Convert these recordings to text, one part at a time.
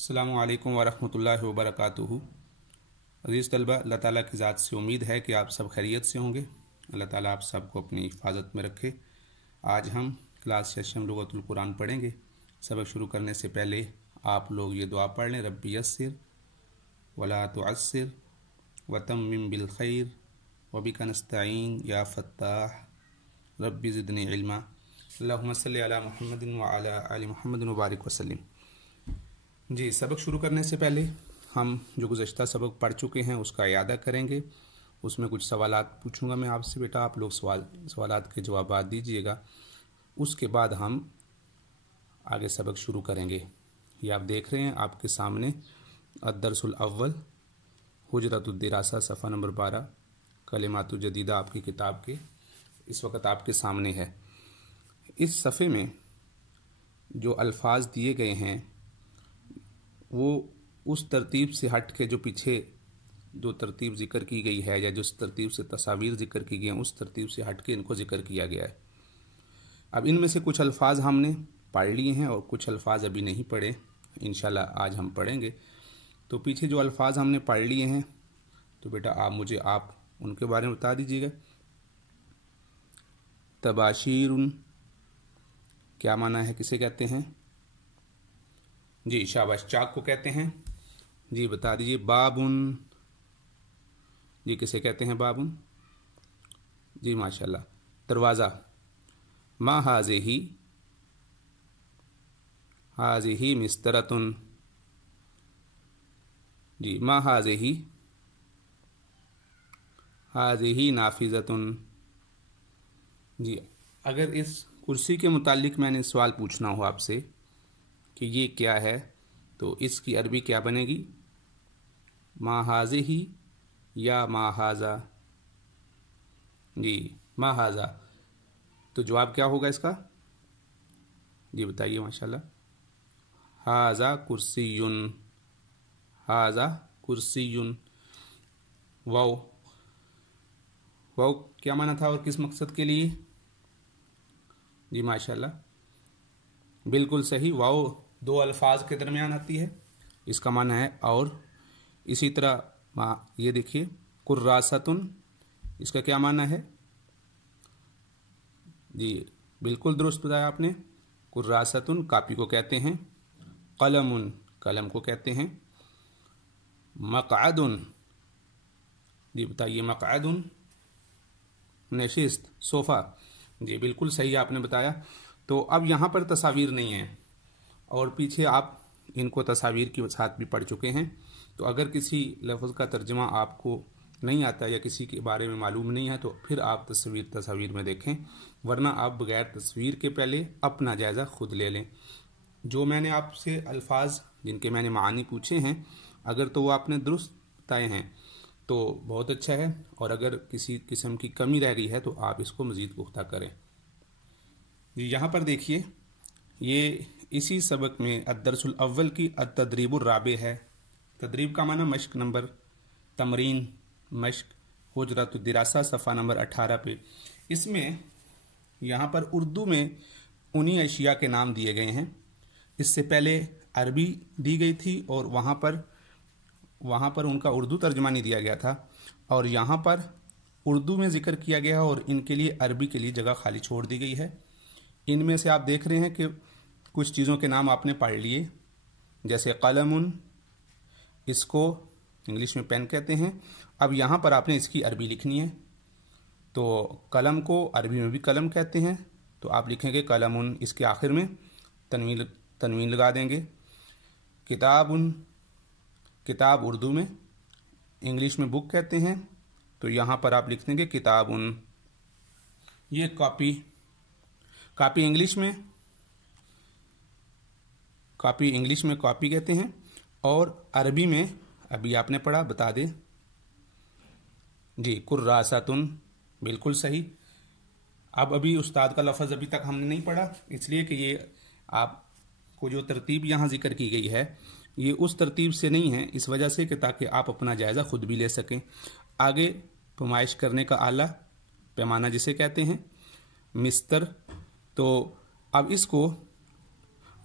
अस्सलामु अलैकुम वरहमतुल्लाहि वबरकातुहू। अज़ीज़ तलबा, अल्लाह ताला की ज़ात से उम्मीद है कि आप सब खैरियत से होंगे। अल्लाह ताला आप सबको अपनी हिफाजत में रखे। आज हम क्लास सेशन लुग़तुल कुरान पढ़ेंगे। सबक शुरू करने से पहले आप लोग ये दुआ पढ़ लें, रब्बी यस्सिर वला तुअस्सिर वतम्मिम बिल खैर वबिका नस्तईन या फत्ताह रब्बी ज़िदनी इल्मा। अल्लाहुम्मा सल्लि अला मुहम्मदिन व अला आलि मुहम्मदिन व बारिक वसल्लिम। जी, सबक शुरू करने से पहले हम जो गुज़श्ता सबक पढ़ चुके हैं उसका इयादा करेंगे। उसमें कुछ सवालात पूछूंगा मैं आपसे, बेटा आप लोग सवालात के जवाब दीजिएगा। उसके बाद हम आगे सबक शुरू करेंगे। ये आप देख रहे हैं आपके सामने अद-दर्सुल अव्वल हुजरतुद दिरासा सफ़ा नंबर 12 कलिमातु जदीदा आपकी किताब के इस वक्त आपके सामने है। इस सफ़े में जो अल्फाज दिए गए हैं वो उस तरतीब से हट के जो पीछे जो तरतीब ज़िक्र की गई है या जिस तरतीब से तस्वीर ज़िक्र की गई हैं उस तरतीब से हट के इनको ज़िक्र किया गया है। अब इनमें से कुछ अल्फाज हमने पढ़ लिए हैं और कुछ अल्फाज अभी नहीं पढ़े, इंशाल्लाह आज हम पढ़ेंगे। तो पीछे जो अल्फाज हमने पढ़ लिए हैं तो बेटा आप उनके बारे में बता दीजिएगा। तबाशीरुन क्या माना है, किसे कहते हैं? जी शाबाश, चाक को कहते हैं। जी बता दीजिए। बाबुन, जी किसे कहते हैं बाबुन? जी माशाल्लाह। दरवाज़ा, मा हाज़िही, हाज़िही मिस्तरतुन। जी मा हाज़िही, हाज़िही नाफिज़तुन। जी अगर इस कुर्सी के मुतालिक मैंने सवाल पूछना हो आपसे कि ये क्या है तो इसकी अरबी क्या बनेगी? मा हाज़िही या मा हाज़ा? जी मा हाज़ा। तो जवाब क्या होगा इसका? जी बताइए माशाल्लाह। हाज़ा कुर्सियुन, हाज़ा कुर्सियुन। वाओ, वाओ क्या माना था और किस मकसद के लिए? जी माशाल्लाह, बिल्कुल सही। वाओ दो अल्फाज के दरमियान आती है, इसका माना है और। इसी तरह ये देखिए कुर्रासतुन, इसका क्या माना है? जी बिल्कुल दुरुस्त बताया आपने। कुर्रासतुन कापी को कहते हैं। कलमुन कलम को कहते हैं। मक़अदुन, जी बताइए मक़अदुन नशिस्त सोफ़ा। जी बिल्कुल सही आपने बताया। तो अब यहाँ पर तस्वीर नहीं है और पीछे आप इनको तस्वीर के साथ भी पढ़ चुके हैं। तो अगर किसी लफ्ज़ का तर्जमा आपको नहीं आता या किसी के बारे में मालूम नहीं है तो फिर आप तस्वीर में देखें, वरना आप बगैर तस्वीर के पहले अपना जायज़ा खुद ले लें। जो मैंने आपसे अल्फाज जिनके मैंने मानी पूछे हैं अगर तो वो आपने दुरुस्त बताए हैं तो बहुत अच्छा है, और अगर किसी किस्म की कमी रह गई है तो आप इसको मज़ीद पुख्ता करें। यहाँ पर देखिए, ये इसी सबक में अद-दर्सुल अव्वल की अत-तदरीबुर राबे है। तदरीब का माना मश्क नंबर, तमरीन मश्क, हुजरतुद दिरासा सफ़ा नंबर 18 पे। इसमें यहाँ पर उर्दू में उन्हीं अशिया के नाम दिए गए हैं। इससे पहले अरबी दी गई थी और वहाँ पर उनका उर्दू तर्जमा नहीं दिया गया था, और यहाँ पर उर्दू में ज़िक्र किया गया है और इनके लिए अरबी के लिए जगह खाली छोड़ दी गई है। इनमें से आप देख रहे हैं कि कुछ चीज़ों के नाम आपने पढ़ लिए, जैसे कलमुन, इसको इंग्लिश में पेन कहते हैं। अब यहाँ पर आपने इसकी अरबी लिखनी है। तो कलम को अरबी में भी कलम कहते हैं, तो आप लिखेंगे कलमुन, इसके आखिर में तनवीन लगा देंगे। किताबुन, किताब उर्दू में, इंग्लिश में बुक कहते हैं, तो यहाँ पर आप लिख देंगे किताबुन। ये कॉपी, कॉपी इंग्लिश में कॉपी कहते हैं, और अरबी में अभी आपने पढ़ा, बता दें जी कुर्रासतुन, बिल्कुल सही। अब अभी उस्ताद का लफ्ज़ अभी तक हमने नहीं पढ़ा, इसलिए कि ये आपको जो तरतीब यहाँ जिक्र की गई है ये उस तरतीब से नहीं है, इस वजह से कि ताकि आप अपना जायज़ा खुद भी ले सकें। आगे पैमाइश करने का आला, पैमाना जिसे कहते हैं, मिस्तर, तो अब इसको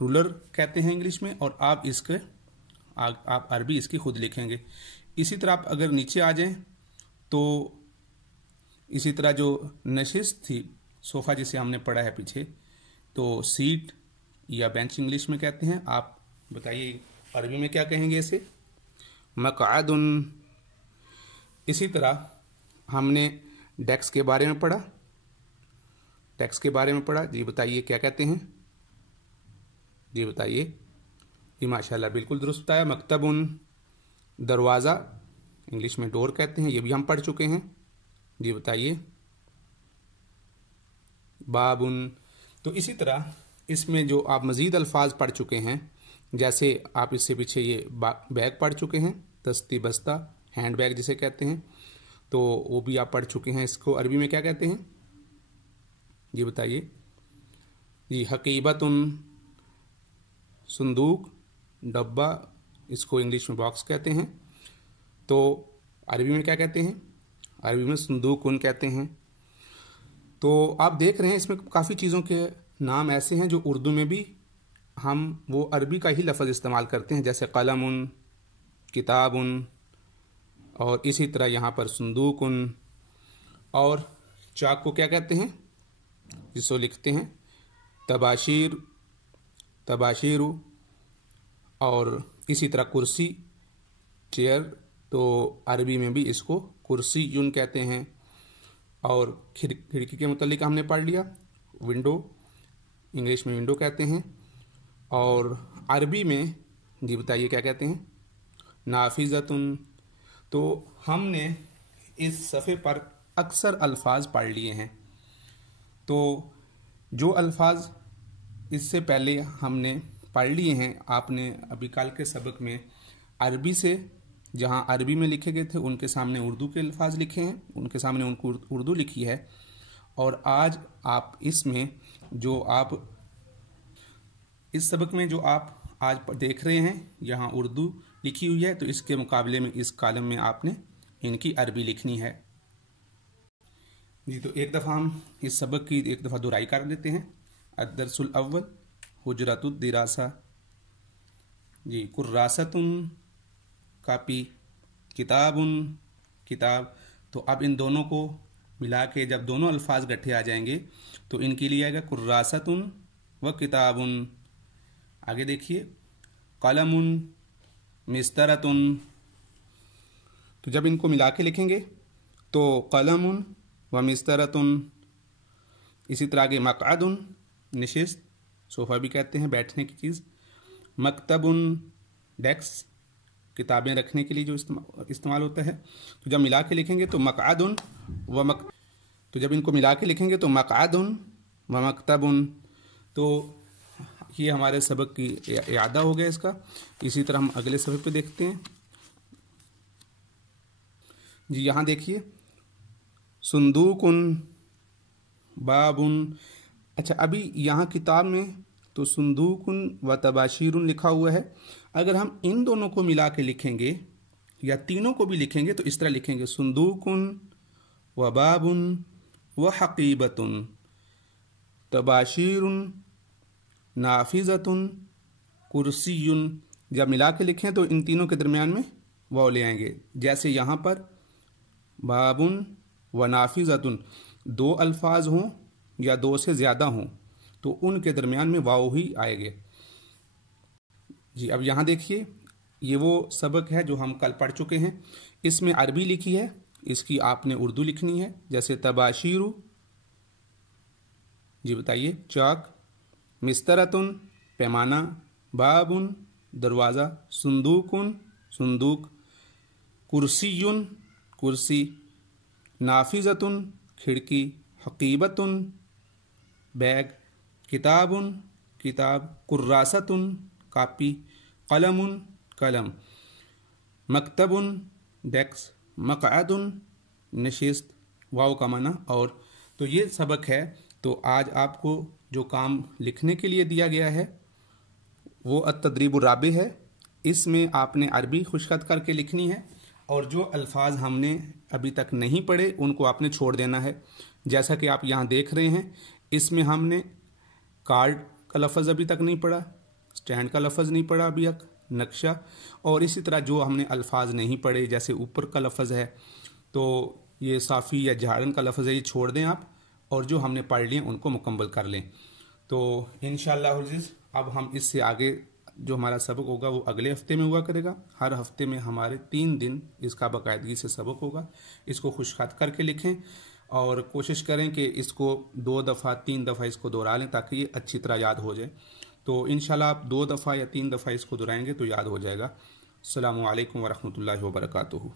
रूलर कहते हैं इंग्लिश में, और आप इसके आप अरबी इसकी खुद लिखेंगे। इसी तरह आप अगर नीचे आ जाएं तो इसी तरह जो नशिस्त थी, सोफ़ा जिसे हमने पढ़ा है पीछे, तो सीट या बेंच इंग्लिश में कहते हैं। आप बताइए अरबी में क्या कहेंगे इसे? मक़अदुन। इसी तरह हमने डेस्क के बारे में पढ़ा, डेस्क के बारे में पढ़ा। जी बताइए क्या कहते हैं? जी बताइए। जी माशाल्लाह बिल्कुल दुरुस्त बताया। मकतबुन, दरवाज़ा इंग्लिश में डोर कहते हैं, ये भी हम पढ़ चुके हैं। जी बताइए। बाबुन। तो इसी तरह इसमें जो आप मज़ीद अल्फाज पढ़ चुके हैं, जैसे आप इससे पीछे ये बैग पढ़ चुके हैं, दस्ती बस्ता, हैंड बैग जिसे कहते हैं, तो वो भी आप पढ़ चुके हैं। इसको अरबी में क्या कहते हैं? जी बताइए। जी हकीबतुन, संदूक, डब्बा, इसको इंग्लिश में बॉक्स कहते हैं। तो अरबी में क्या कहते हैं? अरबी में संदूकुन कहते हैं। तो आप देख रहे हैं इसमें काफ़ी चीज़ों के नाम ऐसे हैं जो उर्दू में भी हम वो अरबी का ही लफ्ज़ इस्तेमाल करते हैं, जैसे कलमुन, किताबुन, और इसी तरह यहाँ पर संदूकुन। और चाक को क्या कहते हैं? जिसको लिखते हैं तबाशीर, तबाशीरु। और इसी तरह कुर्सी, चेयर, तो अरबी में भी इसको कुर्सीयुन कहते हैं। और खिड़की के मुतालिक हमने पढ़ लिया, विंडो, इंग्लिश में विंडो कहते हैं। और अरबी में जी बताइए क्या कहते हैं? नाफिज़तुन। तो हमने इस सफ़े पर अक्सर अल्फाज पढ़ लिए हैं। तो जो अल्फाज इससे पहले हमने पढ़ लिए हैं, आपने अभी कल के सबक में अरबी से जहाँ अरबी में लिखे गए थे उनके सामने उर्दू के अल्फाज लिखे हैं, उनके सामने उनको उर्दू लिखी है। और आज आप इसमें जो आप इस सबक में जो आप आज देख रहे हैं यहाँ उर्दू लिखी हुई है, तो इसके मुकाबले में इस कॉलम में आपने इनकी अरबी लिखनी है। जी तो एक दफ़ा हम इस सबक की एक दफ़ा दोहराई कर लेते हैं। अद्दरसुल अव्वल हुजरतुद दिरासा। जी कुर्रासतुन, कापी, किताबुन, किताब। तो अब इन दोनों को मिला के जब दोनों अल्फाज गट्ठे आ जाएंगे तो इनके लिए आएगा कुर्रासतुन व किताबुन। आगे देखिए कलमुन, मिस्तरतुन। तो जब इनको मिला के लिखेंगे तो कलमुन व मिस्तरतुन। इसी तरह आगे मक़अदुन, नशिस्त, सोफ़ा भी कहते हैं, बैठने की चीज़। मकतबुन, डेस्क, किताबें रखने के लिए जो इस्तेमाल होता है। तो जब मिला के लिखेंगे तो मक़अदुन व तो जब इनको मिला के लिखेंगे तो मक़अदुन व मकतबुन। तो ये हमारे सबक की इयादा हो गया इसका। इसी तरह हम अगले सबक पे देखते हैं। जी यहाँ देखिए सुंदूकुन, बाबुन। अच्छा अभी यहाँ किताब में तो सुंदूकुन व तबाशीरुन लिखा हुआ है। अगर हम इन दोनों को मिला के लिखेंगे या तीनों को भी लिखेंगे तो इस तरह लिखेंगे सुंदूकुन व बाबुन व हकीबतुन, तबाशीरुन, नाफिज़तुन, कुर्सीयुन। जब मिला के लिखें तो इन तीनों के दरमियान में वाव ले आएंगे। जैसे यहाँ पर बाबुन व नाफिज़तुन दो अल्फाज हों या दो से ज़्यादा हों तो उनके दरमियान में वाव ही आएंगे। जी अब यहाँ देखिए ये वो सबक है जो हम कल पढ़ चुके हैं। इसमें अरबी लिखी है, इसकी आपने उर्दू लिखनी है। जैसे तबाशीरु, जी बताइए, चाक, मिस्तरतुन, पैमाना, बाबुन, दरवाज़ा, सुंदूकुन, संदूक, कुर्सीयुन, कुर्सी, नाफिज़तुन, खिड़की, हकीबतुन, बैग, किताबुन, किताब, कुर्रासतुन, कापी, कलमुन, कलम, मकतबुन, डेस्क, मक़अदुन, नशिस्त, वाव का माना। और तो ये सबक है। तो आज आपको जो काम लिखने के लिए दिया गया है वो अत-तदरीबुर राबि है। इसमें आपने अरबी खुशखत करके लिखनी है और जो अल्फाज हमने अभी तक नहीं पढ़े उनको आपने छोड़ देना है। जैसा कि आप यहाँ देख रहे हैं इसमें हमने कार्ड का लफ्ज़ अभी तक नहीं पढ़ा, स्टैंड का लफ्ज़ नहीं पढ़ा अभी तक, नक्शा। और इसी तरह जो हमने अल्फाज नहीं पढ़े, जैसे ऊपर का लफ्ज़ है तो ये साफ़ी या झाड़न का लफ्ज़ है, ये छोड़ दें आप, और जो हमने पढ़ लिए उनको मुकम्मल कर लें। तो इंशाअल्लाह अज़ीज़ अब हम इससे आगे जो हमारा सबक होगा वो अगले हफ्ते में हुआ करेगा। हर हफ्ते में हमारे 3 दिन इसका बाकायदगी से सबक होगा। इसको खुशखत करके लिखें और कोशिश करें कि इसको 2 दफ़ा 3 दफ़ा इसको दोहरा लें ताकि ये अच्छी तरह याद हो जाए। तो इंशाल्लाह आप 2 दफ़ा या 3 दफ़ा इसको दोहराएंगे तो याद हो जाएगा। अस्सलामु अलैकुम वरहमतुल्लाहि वबरकातुहू।